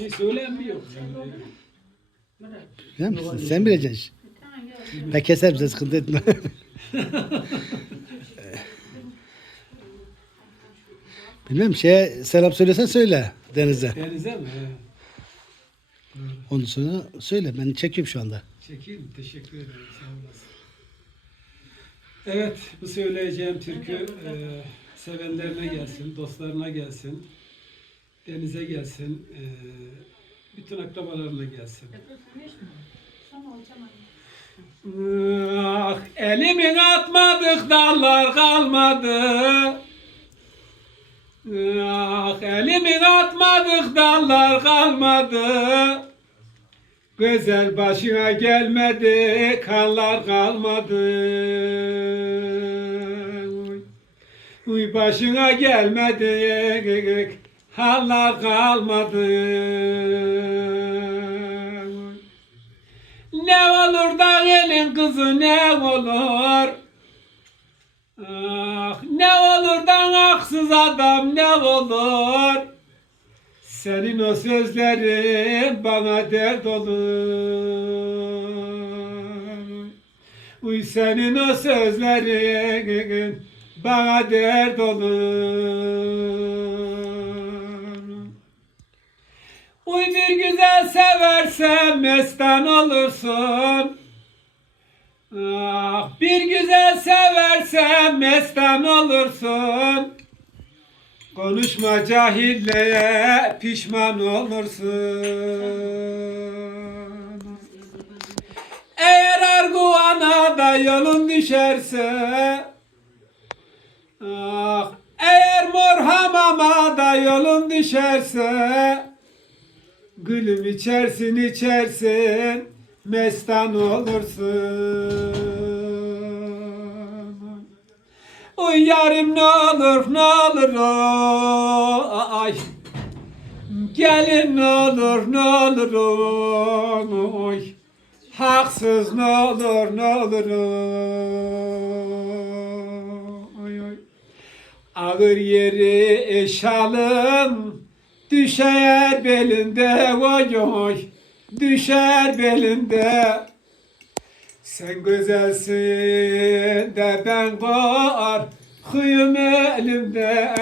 Şey söyleyemiyor. Biliyor musun? Sen bileceksin. Ben keserim size sıkıntı etme. Bilmem şeye selam söylesen söyle Deniz'e. Denize mi? Ondan sonra söyle. Ben çekiyorum şu anda. Çekeyim. Teşekkür ederim. Sağ olasın. Evet. Bu söyleyeceğim türkü e, sevenlerine gelsin. Dostlarına gelsin. Denize gelsin. e, bütün akrabalarına gelsin. Ah, elimin atmadık dallar kalmadı. Ah, elimin atmadık dallar kalmadı. Güzel başına gelmedi, kanlar kalmadı. Uy başına gelmedi, hallar kalmadı. Ne olur da elin kızı ne olur? Ah, ne olur da haksız adam ne olur? Senin o sözlerin bana dert olur. Uy senin o sözlerin bana dert olur. Uy bir güzel seversen mestan olursun. Ah, bir güzel seversen mestan olursun. Konuşma cahilleye pişman olursun. Eğer arguana da yolun düşerse Ah, eğer mor da yolun düşerse Gülüm içersin içersin mestan olursun. Oy yarim ne olur ne olur ay. Gelin ne olur ne olur oy. Haksız ne olur ne olur oy Ağır yeri eşalım Düşer belinde oy oy. Düşer belinde. Sen güzelsin de ben var. Hıyım elimde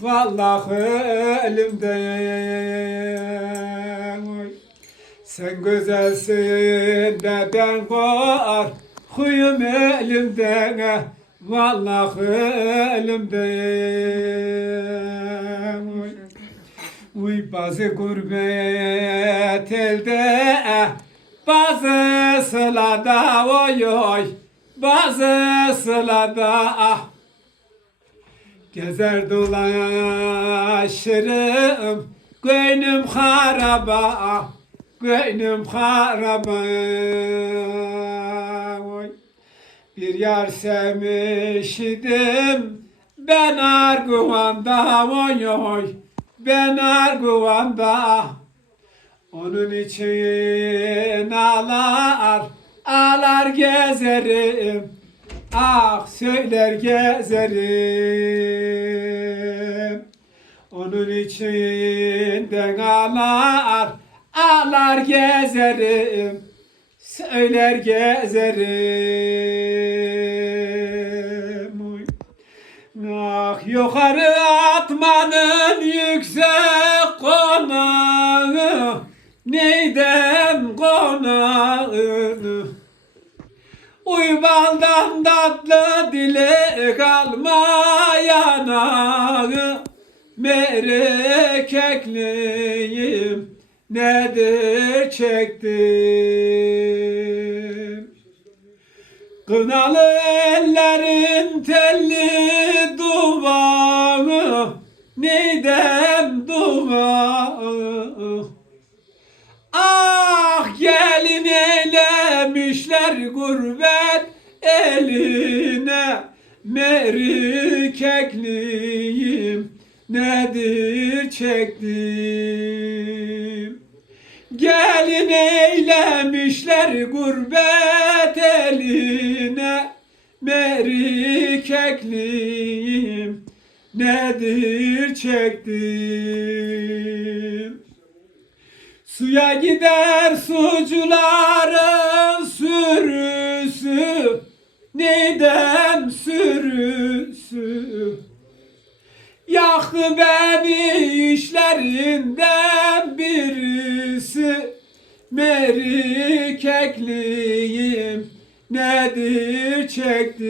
Vallahi elimde. Sen güzelsin de ben var. Huyum elimde Vallahi elimde Uy, bazı gurbet elde Bazı sılada oy oy Bazı sılada ah. Gezer dolaşırım Gönlüm haraba Gönlüm haraba. Oy. Bir yar sevmiştim Ben Arguvan'da oy oy Ben Arguvan'da Onun için ağlar Ağlar gezerim Ah söyler gezerim Onun için de ağlar Ağlar gezerim Söyler gezerim. Ah yukarı atmanın konağını Uy baldan tatlı dile kalmayana Merek ekliyim nedir çektim? Kınalı ellerin telli duvağı Neydem duvağı Ah gelin eylemişler gurbet eline. Merik ekliyim nedir çektim? Gelin eylemişler gurbet eline. Merik ekliyim nedir çektim? Suya gider sucuların sürüsü Neden sürüsü Yaktı beni işlerinden birisi. Meri kekliyim nedir çektim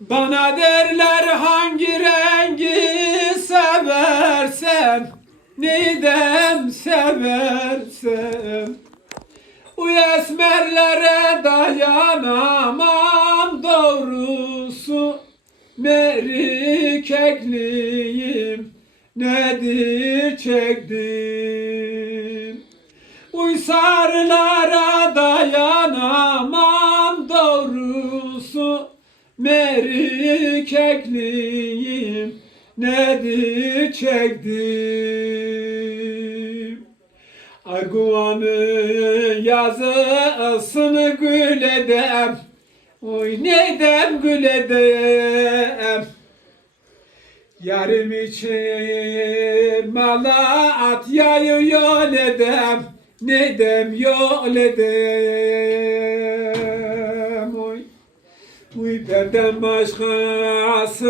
Bana derler hangi rengi seversem Neden seversem esmerlere dayanamam doğrusu. Meri kekliyim nedir çektim? Uysarlara dayanamam doğrusu. Meri kekliyim nedir çektim Arguvanın yazısını gül edem Oy nedem gül edem Yarım için mala at yayıyor nedem Nedem yol edem Oy Uy benden başkasına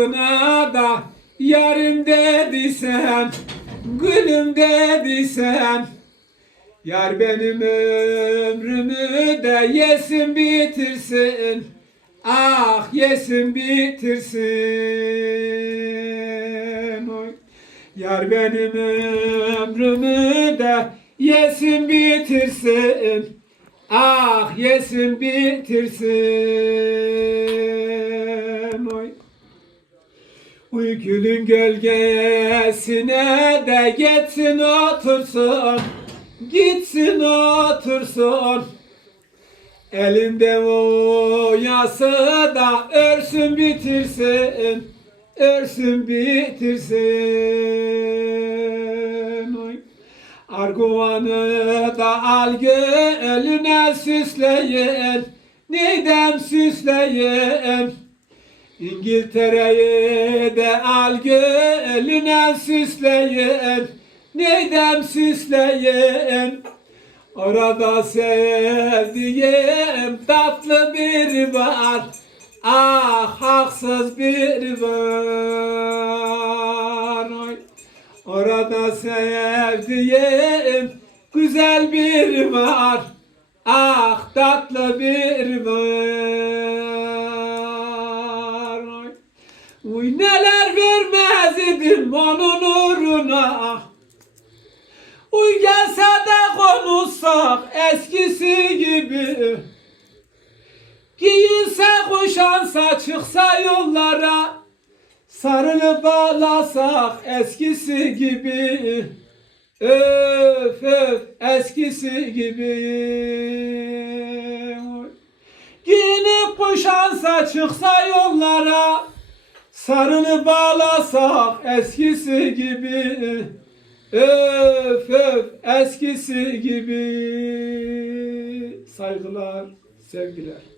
da Yarım dediysen Gülüm dediysen Yar benim ömrümü de yesin bitirsin. Ah yesin bitirsin. Oy. Yar benim ömrümü de yesin bitirsin. Ah yesin bitirsin. Oy. Uy gülün gölgesine de gitsin otursun Gitsin otursun. Elinde o yası da örsün bitirsin. Örsün bitirsin. Arguvanı da al gölüne süsleyin Nidem süsleyin İngiltere'yi de al gölüne süsleyin Nidem süsleyin Orada sevdiğim tatlı biri var. Ah haksız biri var. Oy. Orada sevdiğim güzel biri var. Ah tatlı biri var. Oy. Neler vermez idim onun uğruna Uy gelse de konuşsak eskisi gibi. Giyinse kuşansa çıksa yollara Sarılıp bağlasak eskisi gibi. Öf öf eskisi gibi. Giyinip kuşansa çıksa yollara Sarılıp bağlasak eskisi gibi Öf öf eskisi gibi Saygılar, sevgiler